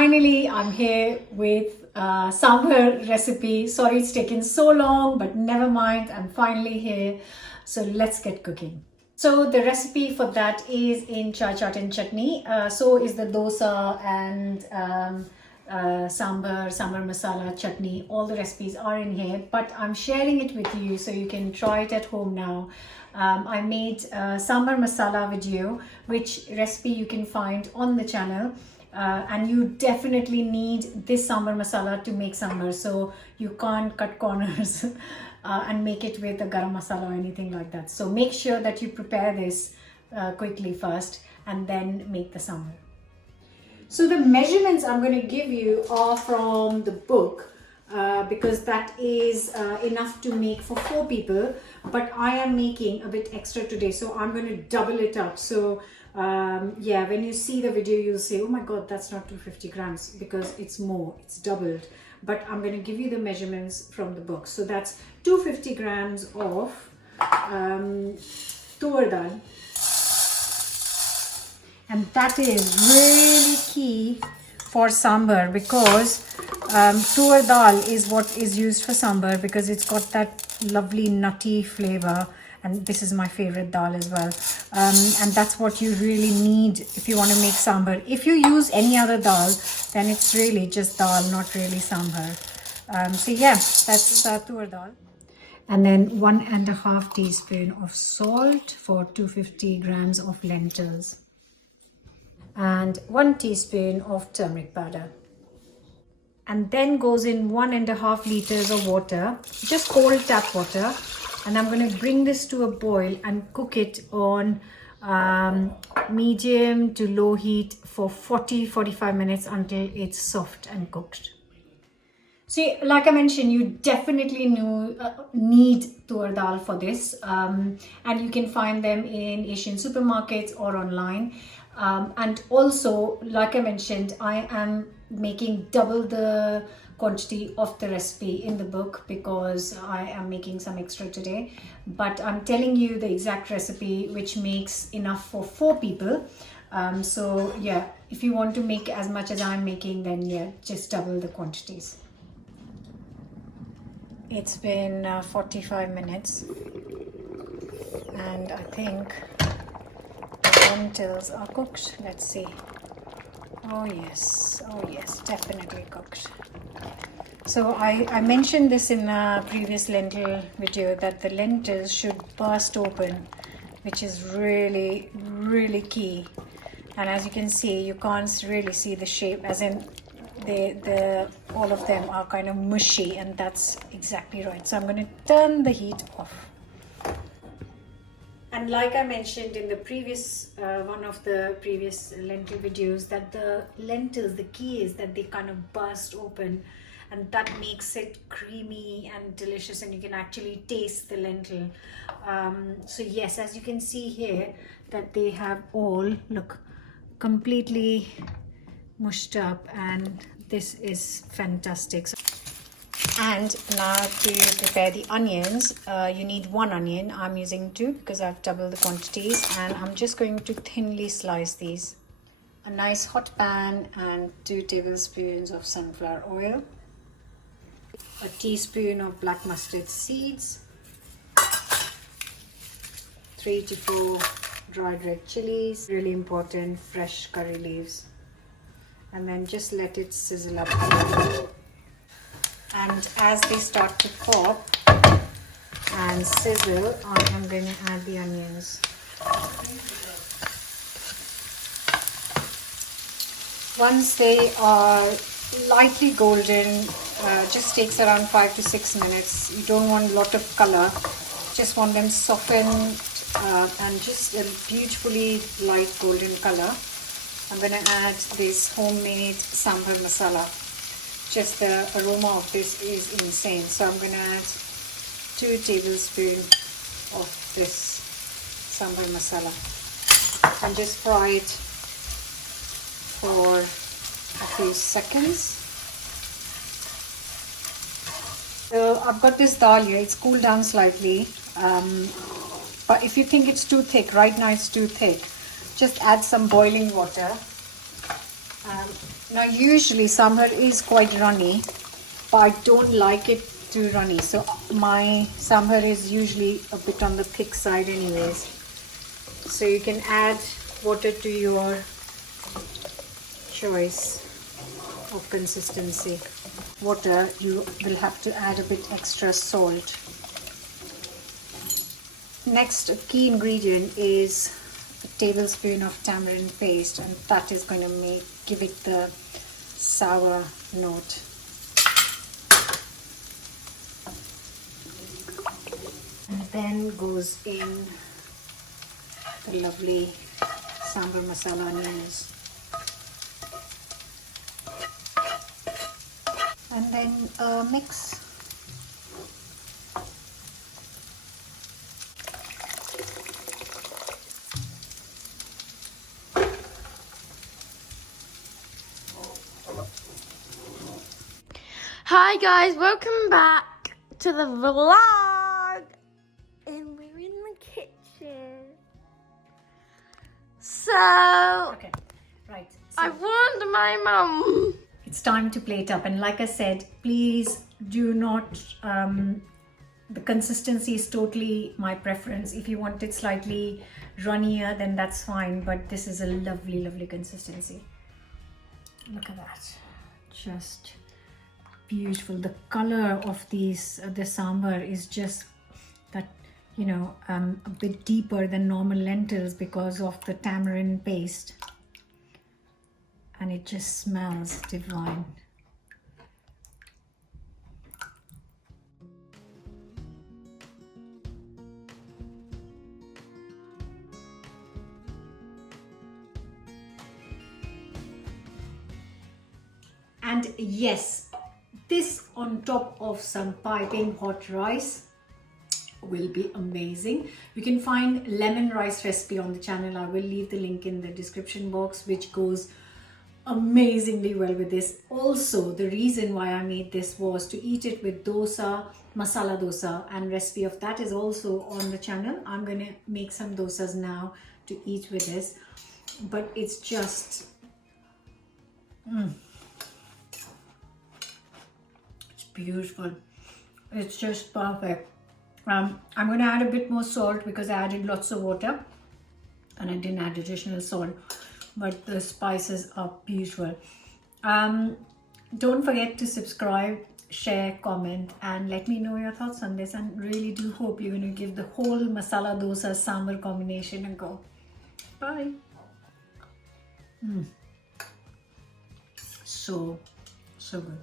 finally I'm here with sambar recipe. Sorry it's taken so long, but never mind, I'm finally here. So let's get cooking. So the recipe for that is in Chaat Chutney. So is the dosa and sambar masala chutney. All the recipes are in here, but I'm sharing it with you so you can try it at home now. I made sambar masala video, which recipe you can find on the channel. And you definitely need this sambar masala to make sambar, so you can't cut corners and make it with a garam masala or anything like that. So make sure that you prepare this quickly first and then make the sambar. So the measurements I'm going to give you are from the book because that is enough to make for 4 people, but I am making a bit extra today, so I'm going to double it up. So yeah, when you see the video you'll say, oh my god, that's not 250 grams, because it's more, it's doubled. But I'm going to give you the measurements from the book. So that's 250 grams of toor dal, and that is really key for sambar, because toor dal is what is used for sambar because it's got that lovely nutty flavor, and this is my favorite dal as well, and that's what you really need if you want to make sambar. If you use any other dal, then it's really just dal, not really sambar. So yeah, that's toor dal. And then 1.5 teaspoon of salt for 250 grams of lentils, and 1 teaspoon of turmeric powder. And then goes in 1.5 liters of water, just cold tap water. And I'm going to bring this to a boil and cook it on medium to low heat for 40-45 minutes until it's soft and cooked. See, like I mentioned, you definitely need toor dal for this, and you can find them in Asian supermarkets or online. And also, like I mentioned, I am making double the quantity of the recipe in the book because I am making some extra today, but I'm telling you the exact recipe which makes enough for 4 people. So yeah, if you want to make as much as I'm making, then yeah, just double the quantities. It's been 45 minutes and I think the lentils are cooked. Let's see. Oh yes, definitely cooked. So I mentioned this in a previous lentil video that the lentils should burst open, which is really, really key. And as you can see, you can't really see the shape, as in all of them are kind of mushy, and that's exactly right. So I'm going to turn the heat off. And like I mentioned in the previous one of the previous lentil videos, that the lentils, the key is that they kind of burst open, and that makes it creamy and delicious, and you can actually taste the lentil. So yes, as you can see here, that they have all, look, completely mushed up, and this is fantastic. And now to prepare the onions, you need 1 onion. I'm using 2 because I've doubled the quantities, and I'm just going to thinly slice these. A nice hot pan and 2 tablespoons of sunflower oil, a teaspoon of black mustard seeds, 3 to 4 dried red chillies, really important, fresh curry leaves, and then just let it sizzle up. And as they start to pop and sizzle, I am going to add the onions. Once they are lightly golden, just takes around 5 to 6 minutes. You don't want a lot of color, just want them softened and just a beautifully light golden color. I'm going to add this homemade sambar masala. Just the aroma of this is insane. So I'm going to add 2 tablespoons of this sambar masala and just fry it for a few seconds. So I've got this dal here, it's cooled down slightly, but if you think it's too thick, right now it's too thick, just add some boiling water Now usually sambar is quite runny, but I don't like it too runny. So my sambar is usually a bit on the thick side anyways. So you can add water to your choice of consistency. Water, you will have to add a bit extra salt. Next key ingredient is a tablespoon of tamarind paste, and that is going to give it the sour note. And then goes in the lovely sambar masala news. And then mix. Hi guys, welcome back to the vlog, and we're in the kitchen. So, Okay, right. So I warned my mum. it's time to plate up, and like I said, please do not, the consistency is totally my preference. If you want it slightly runnier, then that's fine, but this is a lovely consistency. Look at that, just beautiful. The color of the sambar is just that, you know, a bit deeper than normal lentils because of the tamarind paste, and it just smells divine. And yes, this on top of some piping hot rice will be amazing. You can find lemon rice recipe on the channel. I will leave the link in the description box, which goes amazingly well with this. Also, the reason why I made this was to eat it with dosa, masala dosa, and recipe of that is also on the channel. I'm gonna make some dosas now to eat with this, but it's just beautiful. It's just perfect. I'm going to add a bit more salt because I added lots of water and I didn't add additional salt, but the spices are beautiful. Don't forget to subscribe, share, comment, and let me know your thoughts on this, and really do hope you're going to give the whole masala dosa sambar combination a go. Bye. So good.